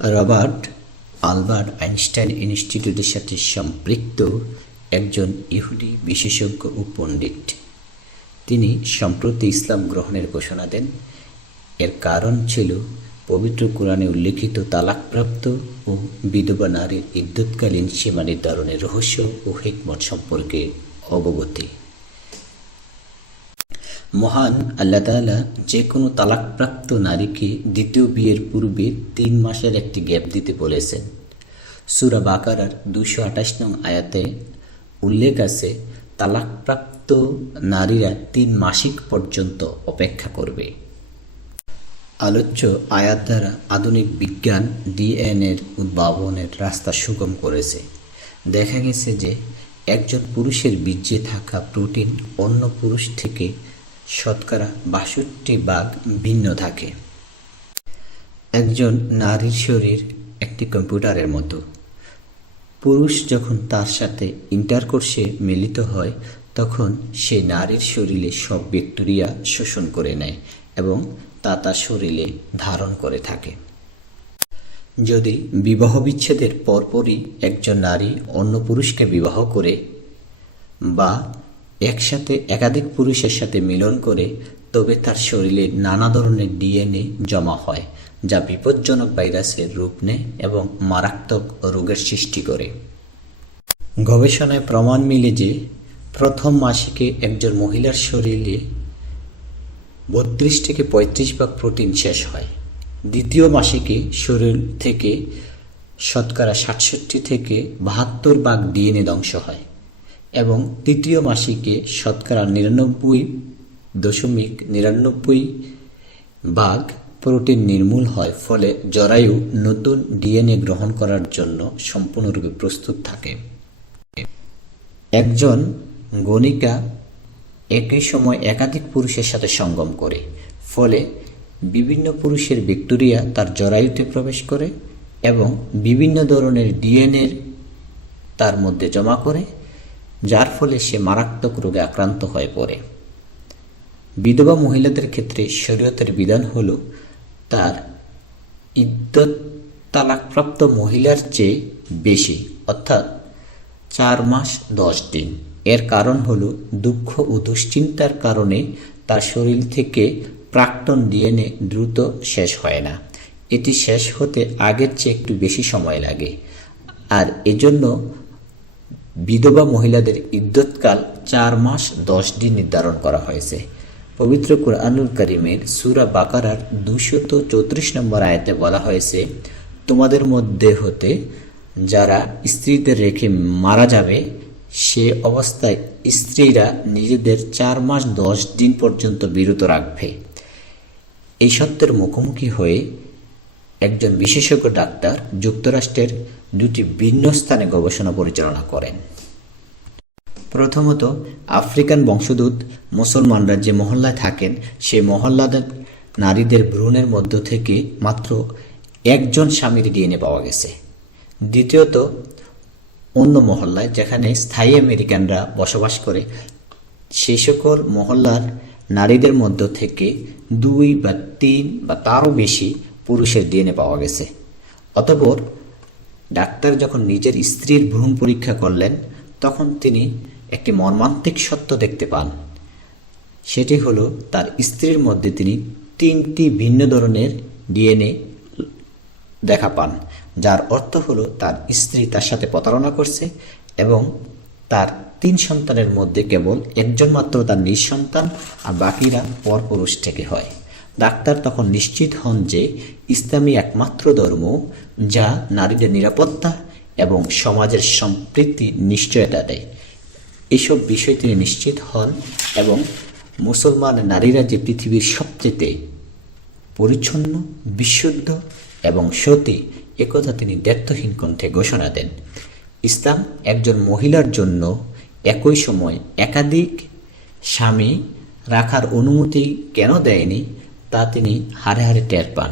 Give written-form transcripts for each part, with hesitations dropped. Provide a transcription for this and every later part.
Robert Albert Einstein ইনস্টিটিউটের সাথে সম্পৃক্ত একজন ইহুদি বিশেষজ্ঞ ও পণ্ডিত। তিনি সম্প্রতি ইসলাম গ্রহণের ঘোষণা দেন। এর কারণ ছিল পবিত্র কোরআনে উল্লিখিত তালাকপ্রাপ্ত ও বিধবা নারীর ইদ্যৎকালীন সীমা নির্ধারণের রহস্য ও হিকমত সম্পর্কে অবগতি। মহান আল্লাহ তাআলা যে কোনো তালাকপ্রাপ্ত নারীকে দ্বিতীয় বিয়ের পূর্বে 3 মাসের একটি গ্যাপ দিতে বলেছেন। সূরা বাকারার 228 নং আয়াতে উল্লেখ আছে, তালাকপ্রাপ্ত নারীরা 3 মাসিক পর্যন্ত অপেক্ষা করবে। আলোচ্য আয়াত দ্বারা আধুনিক বিজ্ঞান ডিএনএর উদ্ভাবনের রাস্তা সুগম করেছে। দেখা গেছে যে একজন পুরুষের বীর্যে থাকা প্রোটিন অন্য পুরুষ থেকে শতকরা 62 ভাগ ভিন্ন থাকে। একজন নারীর শরীর একটি কম্পিউটারের মতো। পুরুষ যখন তার সাথে ইন্টারকোর্সে মিলিত হয় তখন সে নারীর শরীরে সব ব্যাকটেরিয়া শোষণ করে নেয় এবং তা তার শরীরে ধারণ করে থাকে। যদি বিবাহ বিচ্ছেদের পরপরই একজন নারী অন্য পুরুষকে বিবাহ করে বা একসাথে একাধিক পুরুষের সাথে মিলন করে, তবে তার শরীরে নানা ধরনের ডিএনএ জমা হয়, যা বিপজ্জনক ভাইরাসের রূপ নেয় এবং মারাত্মক রোগের সৃষ্টি করে। গবেষণায় প্রমাণ মিলে যে প্রথম মাসিকে একজন মহিলার শরীরে 32 থেকে 35 ভাগ প্রোটিন শেষ হয়। দ্বিতীয় মাসিকে শরীর থেকে শতকরা 67 থেকে 72 ভাগ ডিএনএ ধ্বংস হয় এবং তৃতীয় মাসিকে শতকরা 99.99 ভাগ প্রোটিন নির্মূল হয়। ফলে জরায়ু নতুন ডিএনএ গ্রহণ করার জন্য সম্পূর্ণরূপে প্রস্তুত থাকে। একজন গণিকা একই সময় একাধিক পুরুষের সাথে সঙ্গম করে, ফলে বিভিন্ন পুরুষের ব্যাকটেরিয়া তার জরায়ুতে প্রবেশ করে এবং বিভিন্ন ধরনের ডিএনএ তার মধ্যে জমা করে, যার ফলে সে মারাত্মক রোগে আক্রান্ত হয়ে পড়ে। বিধবা মহিলাদের ক্ষেত্রে শরীয়তের বিধান হল তার ইদ্যত তালাকপ্রাপ্ত মহিলার চেয়ে বেশি, অর্থাৎ 4 মাস 10 দিন। এর কারণ হল দুঃখ ও দুশ্চিন্তার কারণে তার শরীর থেকে প্রাক্তন ডিএনএ দ্রুত শেষ হয় না। এটি শেষ হতে আগের চেয়ে একটু বেশি সময় লাগে, আর এজন্য বিধবা মহিলাদের ইদ্যতকাল 4 মাস 10 দিন নির্ধারণ করা হয়েছে। পবিত্র কুরআনুল কারীমের সূরা বাকারার 234 নম্বর আয়াতে বলা হয়েছে, তোমাদের মধ্যে হতে যারা স্ত্রীদের রেখে মারা যাবে সে অবস্থায় স্ত্রীরা নিজেদের 4 মাস 10 দিন পর্যন্ত বিরত রাখবে। এই সত্যের মুখোমুখি হয়ে একজন বিশেষজ্ঞ ডাক্তার যুক্তরাষ্ট্রের 2টি ভিন্ন স্থানে গবেষণা পরিচালনা করেন। প্রথমত, আফ্রিকান বংশোদ্ভূত মুসলমানরা যে মহল্লায় থাকেন সেই মহল্লার নারীদের ভ্রূণের মধ্য থেকে মাত্র একজন স্বামীর ডিএনএ পাওয়া গেছে। দ্বিতীয়ত, অন্য মহল্লায় যেখানে স্থায়ী আমেরিকানরা বসবাস করে সেই সকল মহল্লার নারীদের মধ্য থেকে 2 বা 3 বা তারও বেশি পুরুষের ডিএনএ পাওয়া গেছে। অতঃপর ডাক্তার যখন নিজের স্ত্রীর ভ্রূণ পরীক্ষা করলেন তখন তিনি একটি মর্মান্তিক সত্য দেখতে পান। সেটি হলো তার স্ত্রীর মধ্যে তিনি 3টি ভিন্ন ধরনের ডিএনএ দেখা পান, যার অর্থ হলো তার স্ত্রী তার সাথে প্রতারণা করছে এবং তার 3 সন্তানের মধ্যে কেবল একজন মাত্র তার নিঃসন্তান, আর বাকিরা পরপুরুষ থেকে হয়। ডাক্তার তখন নিশ্চিত হন যে ইসলামই একমাত্র ধর্ম যা নারীদের নিরাপত্তা এবং সমাজের সম্প্রীতি নিশ্চয়তা দেয়। এসব বিষয় তিনি নিশ্চিত হন এবং মুসলমান নারীরা যে পৃথিবীর সবচেয়ে পরিচ্ছন্ন, বিশুদ্ধ এবং সতী, একথা তিনি দ্ব্যর্থহীন কণ্ঠে ঘোষণা দেন। ইসলাম একজন মহিলার জন্য একই সময় একাধিক স্বামী রাখার অনুমতি কেন দেয়নি তা তিনি হাড়ে হাড়ে টের পান।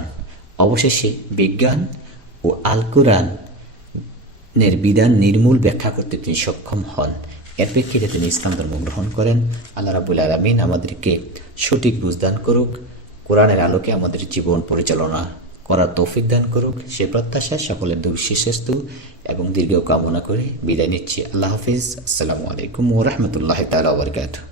অবশেষে বিজ্ঞান ও আল কুরআনের বিধান নির্মূল ব্যাখ্যা করতে তিনি সক্ষম হন। এর প্রেক্ষিতে তিনি ইসলাম ধর্ম গ্রহণ করেন। আল্লাহ রাব্বুল আলামিন আমাদেরকে সঠিক বুঝদান করুক, কোরআনের আলোকে আমাদের জীবন পরিচালনা করার তৌফিক দান করুক সে প্রত্যাশা সকলের সুস্বাস্থ্য এবং দীর্ঘ কামনা করে বিদায় নিচ্ছি। আল্লাহ হাফিজ। আসসালামু আলাইকুম ওয়া রাহমাতুল্লাহি তাআলা ওয়া বারাকাতুহু।